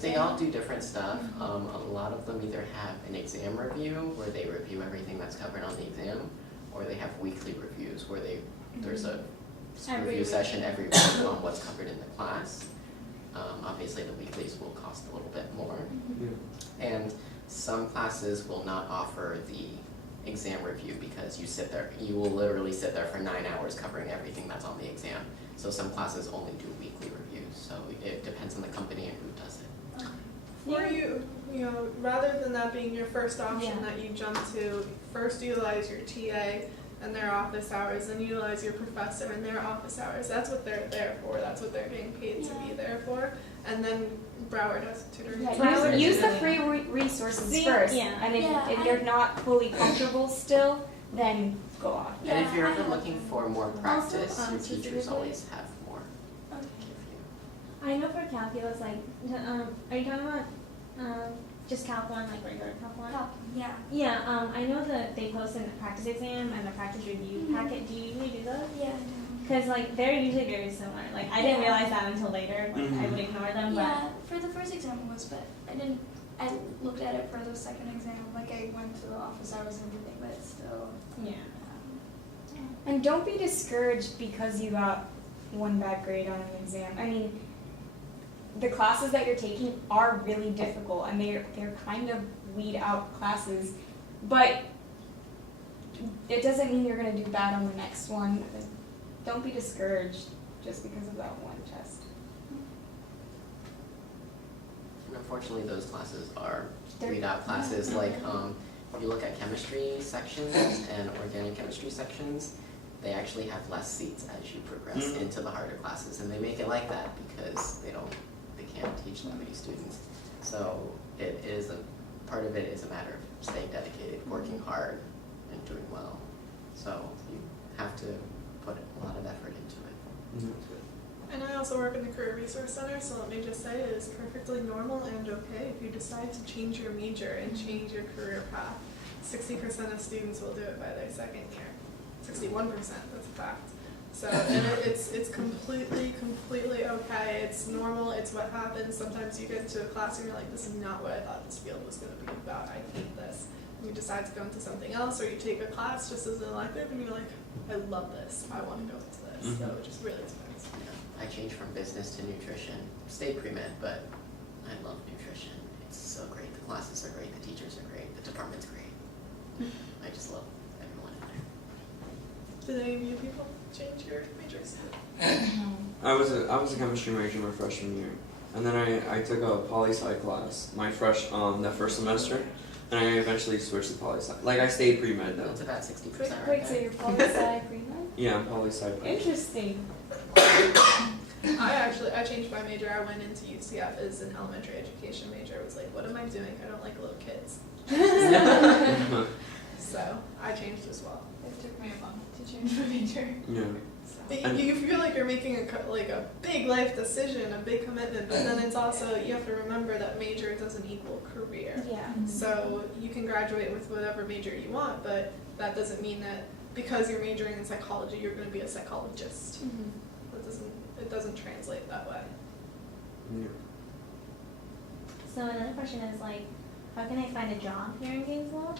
They all do different stuff. A lot of them either have an exam review where they review everything that's covered on the exam, or they have weekly reviews where there's a review session every week on what's covered in the class. Obviously the weeklies will cost a little bit more. And some classes will not offer the exam review because you will literally sit there for 9 hours covering everything that's on the exam. So some classes only do weekly reviews, so it depends on the company and who does it. For you know, rather than that being your first option that you jump to, first utilize your TA and their office hours, and utilize your professor and their office hours. That's what they're there for. That's what they're getting paid to be there for. And then Broward has tutoring. Use the free resources first. And if you're not fully comfortable still, then go off. And if you're ever looking for more practice, your teachers always have more to give you. I know for calculus, like, are you talking about just Calc 1, like regular Calc 1? Yeah. Yeah, I know that they post in the practice exam and the practice review packet. Do you usually do those? Yeah. Because, like, they're usually very similar. Like, I didn't realize that until later. Like, I would ignore them, Yeah, for the first exam it was, but I looked at it for the second exam. Like, I went to the office hours and everything, but it's still. Yeah. And don't be discouraged because you got one bad grade on an exam. I mean, the classes that you're taking are really difficult, and they're kind of weed out classes, but it doesn't mean you're going to do bad on the next one. Don't be discouraged just because of that one test. And unfortunately those classes are weed out classes. Like if you look at chemistry sections and organic chemistry sections, they actually have less seats as you progress into the harder classes, and they make it like that because they can't teach that many students. So it is part of it is a matter of staying dedicated, working hard, and doing well. So you have to put a lot of effort into it. And I also work in the Career Resource Center, so let me just say it is perfectly normal and okay if you decide to change your major and change your career path. 60% of students will do it by their second year. 61%, that's a fact. So and it's completely okay. It's normal. It's what happens. Sometimes you get into a class and you're like, this is not what I thought this field was going to be about. I hate this. And you decide to go into something else, or you take a class just as an elective and you're like, I love this. I want to go into this. So it just really depends. Yeah. I changed from business to nutrition. Stayed pre-med, but I love nutrition. It's so great. The classes are great. The teachers are great. The department's great. I just love everyone in there. Did any of you people change your majors? I was a chemistry major my freshman year, and then I took a poli-sci class that first semester, and I eventually switched to poli-sci. Like I stayed pre-med though. It's about 60%. Wait, so you're poli-sci pre-med? Yeah, I'm poli-sci. Interesting. I changed my major. I went into UCF as an elementary education major. I was like, what am I doing? I don't like little kids. So I changed as well. It took me a month to change my major. Yeah. You feel like you're making a big life decision, a big commitment, but then it's also, you have to remember that major doesn't equal career. Yeah. So you can graduate with whatever major you want, but that doesn't mean that because you're majoring in psychology, you're going to be a psychologist. It doesn't translate that way. Yeah. So another question is, like, how can I find a job here in Gainesville?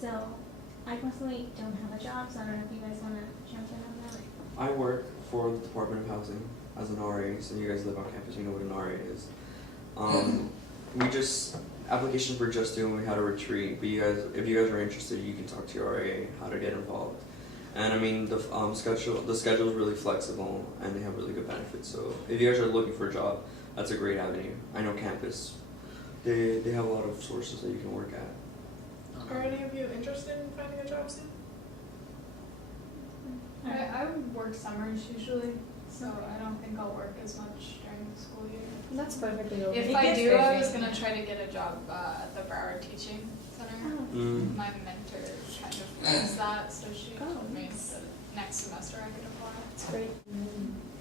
So I personally don't have a job, so I don't know if you guys want to jump in on that. I work for the Department of Housing as an RA, so you guys live on campus, you know what an RA is. Application for just doing, we had a retreat, but if you guys are interested, you can talk to your RA how to get involved. And I mean, the schedule is really flexible, and they have really good benefits, so if you guys are looking for a job, that's a great avenue. I know campus, they have a lot of sources that you can work at. Are any of you interested in finding a job soon? I work summers usually, so I don't think I'll work as much during the school year. That's perfectly okay. If I do, I was going to try to get a job at the Broward Teaching Center. My mentor kind of does that, so she told me the next semester I could apply. That's great.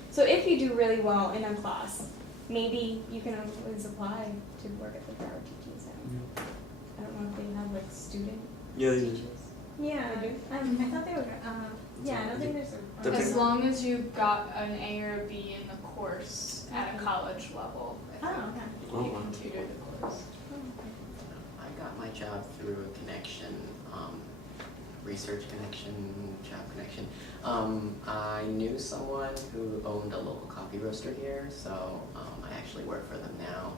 So if you do really well in a class, maybe you can always apply to work at the Broward Teaching Center. I don't know if they have like student teachers. Yeah, I thought they were. Yeah, I don't think there's a. As long as you got an A or a B in the course, course at a college level, I think. Oh, okay. Oh, You wow. can tutor the course. I got my job through a connection, research connection, job connection. I knew someone who owned a local coffee roaster here, so I actually work for them now.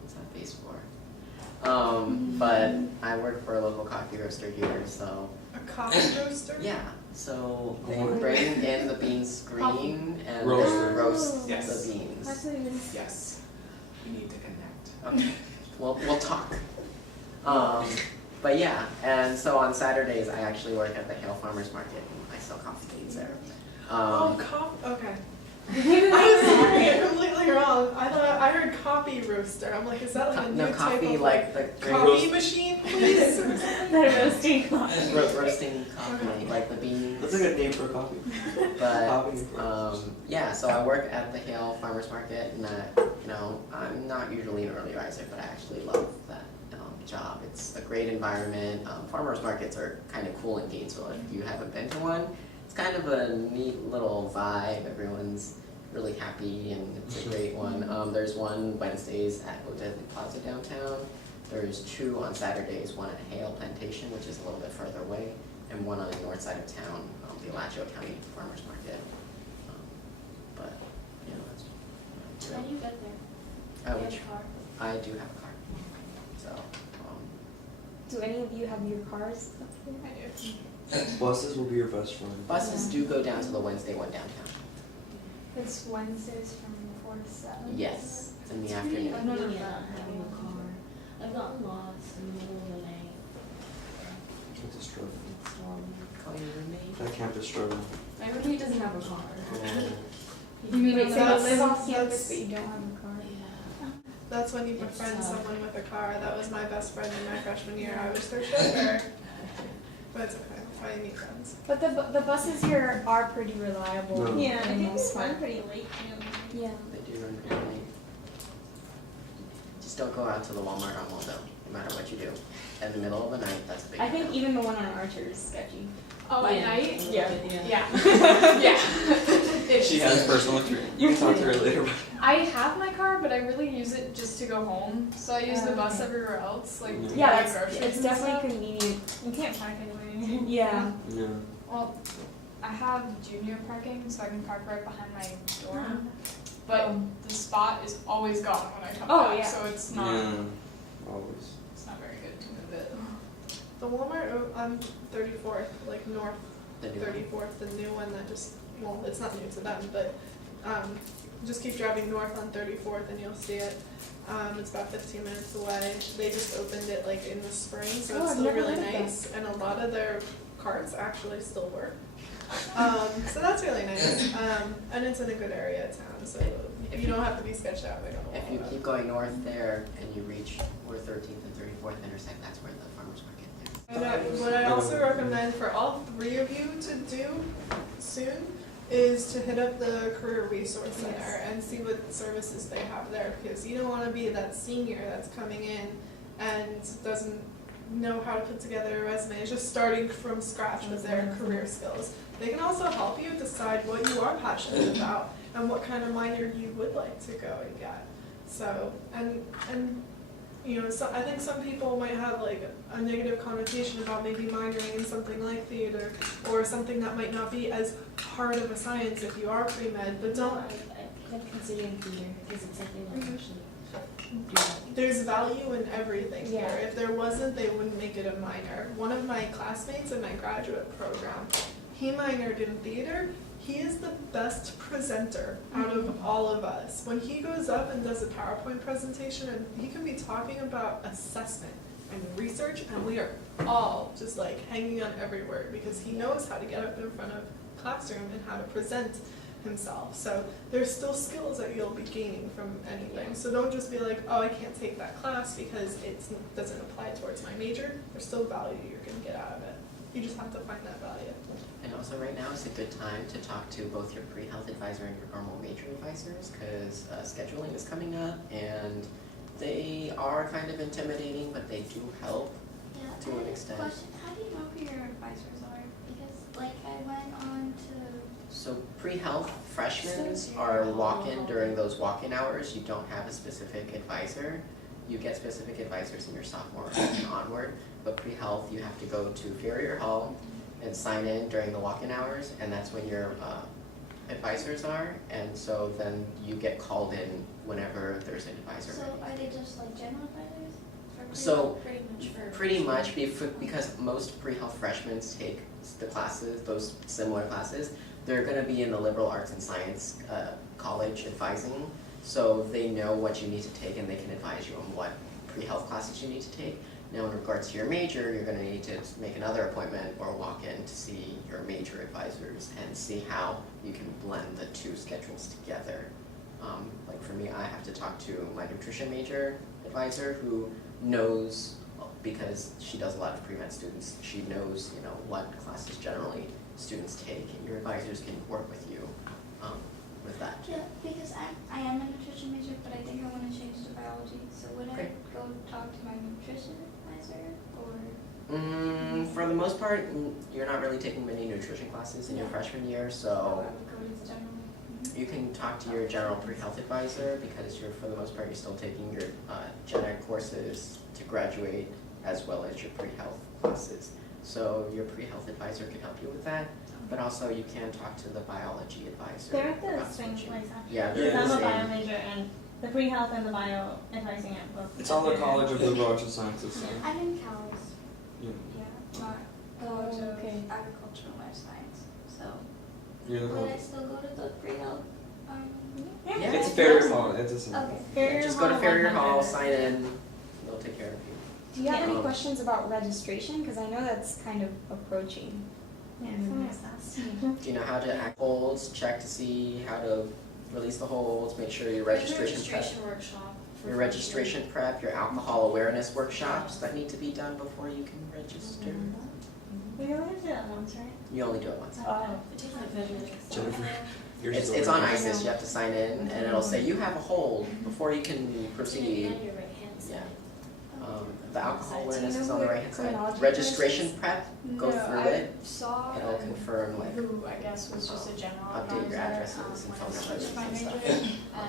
What's that face for? But I work for a local coffee roaster here, so A coffee roaster? yeah. So they What? bring in the bean screen and Roaster. they roast Yes. the beans. That's what it is. Yes, we need to connect. Okay, we'll talk. But yeah, and so on Saturdays I actually work at the Hale Farmers Market and I sell coffee beans there. Oh, okay. I was hearing it completely wrong. I thought I heard coffee roaster. I'm like, is that like a new no type coffee of like the coffee Roast- machine, please? Or something? The roasting coffee. roasting coffee, like the beans. That's a good name for a coffee. But Coffee. yeah, so I work at the Hale Farmers Market, and I'm not usually an early riser, but I actually love that job. It's a great environment. Farmers markets are kind of cool in Gainesville. If you haven't been to one, it's kind of a neat little vibe. Everyone's really happy, and it's a great one. There's one Wednesdays at Hotel Plaza downtown. There's 2 on Saturdays, one at Hale Plantation, which is a little bit further away, and one on the north side of town, the Alachua County Farmers Market. But, that's How do you get there? I You would have a car? I do have a car. So, Do any of you have your cars up here? I do. Buses will be your best friend. buses do go down to the Wednesday one downtown. It's Wednesdays from 4 to 7. Yes, it's in the afternoon. I've never not having a car. I've gotten lost in the middle of the night. It's a struggle. It's horrible. Call your roommate. That campus struggle. My roommate doesn't have a car. You mean Wait, on so the you bus? live off campus That's- but you don't have a car? Yeah. That's when you It's befriend tough. someone with a car. That was my best friend in my freshman year. I was their chauffeur. But it's okay. That's why you meet friends. But the buses here are pretty reliable. No. Yeah, I for the think most they run part. pretty late too. Yeah. They do run pretty late. Just don't go out to the Walmart on Waldo, no matter what you do. In the middle of the night, that's a big I think no. even the one on Archer is sketchy. Oh, at night? Yeah. Yeah. Yeah. She has personal experience. You can talk to her later. I have my car, but I really use it just to go home. So I use the bus Okay. everywhere else, like to Yeah, buy that's, groceries it's and definitely stuff. convenient. You can't park anywhere. Yeah. Yeah. Well, I have junior parking, so I can park right behind my dorm. But the spot is always gone when I come Oh, back, yeah. so it's not Always. it's not very good to move it. The Walmart on 34th, like north The new one. 34th, the new one that just, well, it's not new to them, but just keep driving north on 34th and you'll see it. It's about 15 minutes away. They just opened it like in the spring, so Oh, it's I've still never really heard of that. nice. And a lot of their carts actually still work. So that's really nice. And it's in a good area of town, so you don't have to be sketched out by the If you keep going north there and you reach where 13th and 34th intersect, that's where the farmers market is. What I also recommend for all 3 of you to do soon is to hit up the Career Resource Center and see what services they have there, because you don't want to be that senior that's coming in and doesn't know how to put together a resume, is just starting from scratch with their career skills. They can also help you decide what you are passionate about and what kind of minor you would like to go and get. So, and you know, so I think some people might have like a negative connotation about maybe minoring in something like theater or something that might not be as hard of a science if you are pre-med, but don't. I'm considering theater because it's something that I actually do. There's value in everything here. Yeah. If there wasn't, they wouldn't make it a minor. One of my classmates in my graduate program, he minored in theater. He is the best presenter out of all of us. When he goes up and does a PowerPoint presentation, and he can be talking about assessment and research, and we are all just like hanging on every word because he knows how to get up in front of a classroom and how to present himself. So there's still skills that you'll be gaining from anything. So don't just be like, oh, I can't take that class because it doesn't apply towards my major. There's still value you're going to get out of it. You just have to find that value. And also right now is a good time to talk to both your pre-health advisor and your normal major advisors, because scheduling is coming up and they are kind of intimidating, but they do help to an extent. Question, how do you know who your advisors are? Because like I went on to So pre-health freshmen are walk-in during those walk-in hours. You don't have a specific advisor. You get specific advisors in your sophomore and onward. But pre-health, you have to go to Farrier Hall and sign in during the walk-in hours, and that's when your advisors are. And so then you get called in whenever there's an advisor So ready. are they just like general advisors? For So, pretty much because most pre-health freshmen take the classes, those similar classes, they're gonna be in the liberal arts and science college advising, so they know what you need to take and they can advise you on what pre-health classes you need to take. Now in regards to your major, you're gonna need to make another appointment or walk in to see your major advisors and see how you can blend the two schedules together. Like for me, I have to talk to my nutrition major advisor who knows, because she does a lot of pre-med students, she knows, you know, what classes generally students take, and your advisors can work with you with that. Yeah, because I am a nutrition major, but I think I want to change to biology. So would I Okay. go talk to my nutrition advisor or? For the most part, you're not really taking many nutrition classes in your Yeah. freshman year, I so would go to the general. you can talk to your general pre-health advisor, because you're, for the most part, you're still taking your gen ed courses to graduate, as well as your pre-health classes. So your pre-health advisor can help you with that, but also you can talk to the biology advisor. They're at the about same switching. place actually. Yeah, they're Yeah, the I'm a same. bio major and the pre-health and the bio advising at both. It's all the College of Liberal Arts and Sciences. So. I'm in Cal's. Yeah. Yeah, not Oh, College of okay. Agriculture and Life Science. So You're the would I college. still go to the pre-health? Yeah. It's Farrier Hall. It's the same. Okay. Yeah, just go to Farrier Hall, 100. sign in, they'll take care of you. Do you have any Yeah. questions about registration? Because I know that's kind of approaching. Yeah, some of fast. Do you know how to act holds, check to see how to release the holds, make sure your registration prep, workshop. your registration prep, your alcohol awareness workshops that need to be done before you can register. We only did it once, right? You only do it once. Oh. It takes like 5 minutes. Jennifer, you're It's still on right. ISIS, you have to sign in, and it'll say you have a hold before you can proceed. On your right hand side. Yeah. The alcohol Do you awareness know is who on the the right hand side. criminology Registration course prep, go No, through I it, saw it'll confirm like, who I guess was just a general update your advisor, addresses and when I phone numbers switched my and major. stuff. And I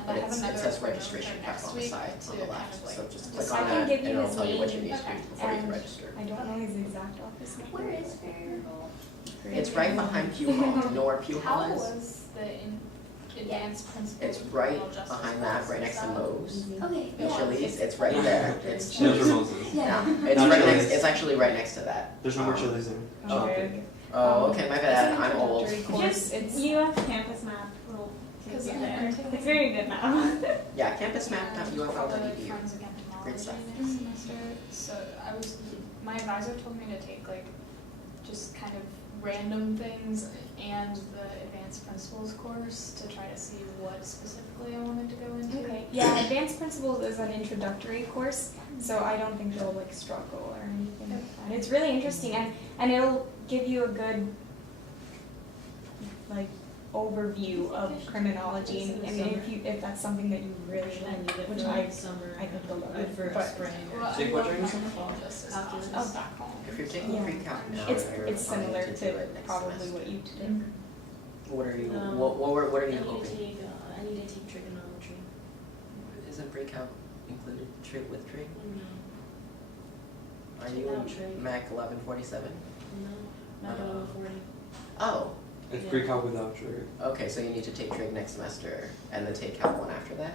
But have it another says appointment registration for prep next on the week side, to on the kind left, of like so just decide. click on I can that give and you it'll his tell you what you name, need to do before you can and register. I don't know his exact office number. Where is Farrier Hall? It's right behind Pew Hall, do you know where Pew Hall How is? was the advanced principles It's of right criminal justice behind that, right next to class? Moe's. Okay, And yeah. Chili's, it's right there, it's, She knows where Moses is. Yeah. it's Not right next, Chili's. it's actually right next to that. There's no more Chili's there. Oh. Okay. Oh, okay, my bad, I'm old. Introductory course. It's UF campus map will take Because you I'm there. taking- It's very good map. Yeah, campusmap.ufl.edu. Forensic Great stuff. entomology next semester, so my advisor told me to take like, just kind of random things and the advanced principles course to try to see what specifically I wanted to go into. Okay, yeah, advanced principles is an introductory course, so I don't think you'll like struggle or anything like that. It's really interesting, and it'll give you a good like overview of criminology, and if that's something that you really I need it which for I summer. I think you'll love Good it, for but spring. Well, Jake, I what love during criminal justice Calculus. classes back home. If you're taking Yeah. pre-calc now, it's you're it's planning similar to to do it next probably semester. what you took. What are you, Um, what are I you need to hoping? take, I need to take trigonometry. Isn't pre-calc included trig with trig? No. Are you Without trig. in Mac 1147? No. Not over 40. Oh, It's Yeah. pre-calc without trigger. okay, so you need to take trig next semester and then take calc 1 after that?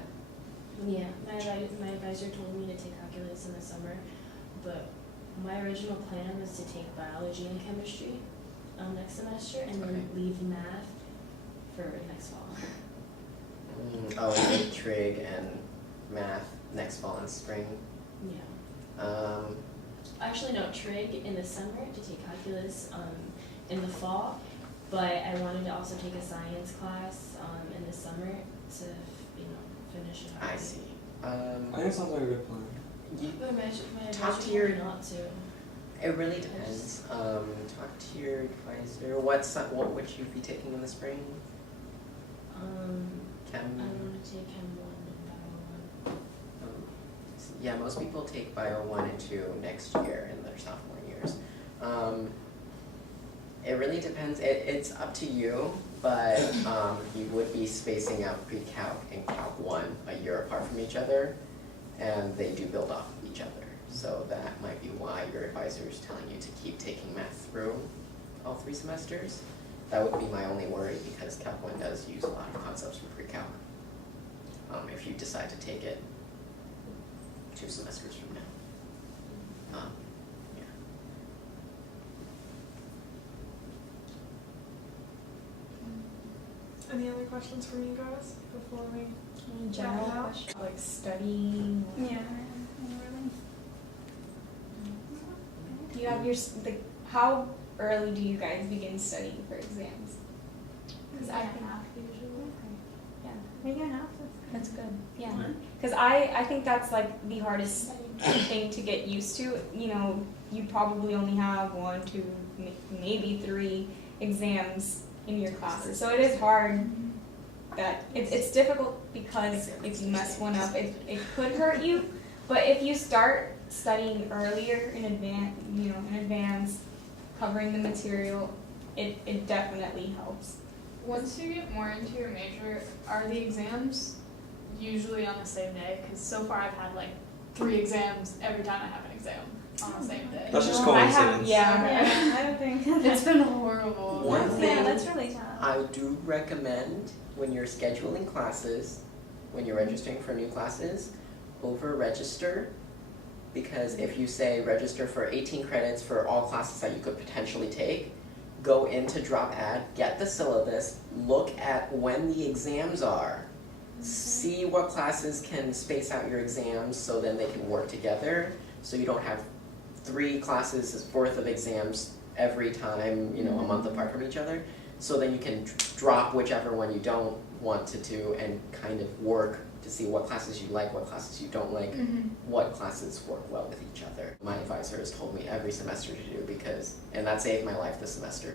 Yeah, my advisor told me to take calculus in the summer, but my original plan was to take biology and chemistry next semester and then Okay. leave math for next fall. Oh, and take trig and math next fall and spring. Yeah. Actually, no, trig in the summer to take calculus in the fall, but I wanted to also take a science class in the summer to finish it. I already. see. I think it sounds like a good plan. You, But my Talk advisor to told your- me not to. it really depends. Talk to your advisor. What would you be taking in the spring? I Chem? want to take Chem 1 and Bio 1. Yeah, most people take Bio 1 and 2 next year in their sophomore years. It really depends. It's up to you, but you would be spacing out pre-calc and calc 1 a year apart from each other, and they do build off of each other. So that might be why your advisor is telling you to keep taking math through all 3 semesters. That would be my only worry, because calc 1 does use a lot of concepts from pre-calc. If you decide to take it 2 semesters from now. Yeah. Any other questions from you guys before we? Any general Yeah. questions, like studying? or- Yeah, not really. Do you have your, how early do you guys begin studying for exams? Because I can half usually. Yeah, A year and a half, that's good, yeah. Because I think that's like the hardest thing to get used to. You know, you probably only have 1, 2, maybe 3 exams in your classes. So it is hard that, it's difficult because if you mess one up, it could hurt you. But if you start studying earlier in advance, covering the material, it definitely helps. Once you get more into your major, are the exams usually on the same day? Because so far I've had like 3 exams every time I have an exam on the same day. That's just No, I have- coincidence. Yeah. I don't think. It's been horrible. One Yeah, thing that's really tough. I do recommend when you're scheduling classes, when you're registering for new classes, over-register. Because if you say register for 18 credits for all classes that you could potentially take, go into drop add, get the syllabus, look at when the exams are, see what classes can space out your exams so then they can work together, so you don't have 3 classes worth of exams every time, a month apart from each other. So then you can drop whichever one you don't want to do and kind of work to see what classes you like, what classes you don't like, what classes work well with each other. My advisor has told me every semester to do and that saved my life this semester.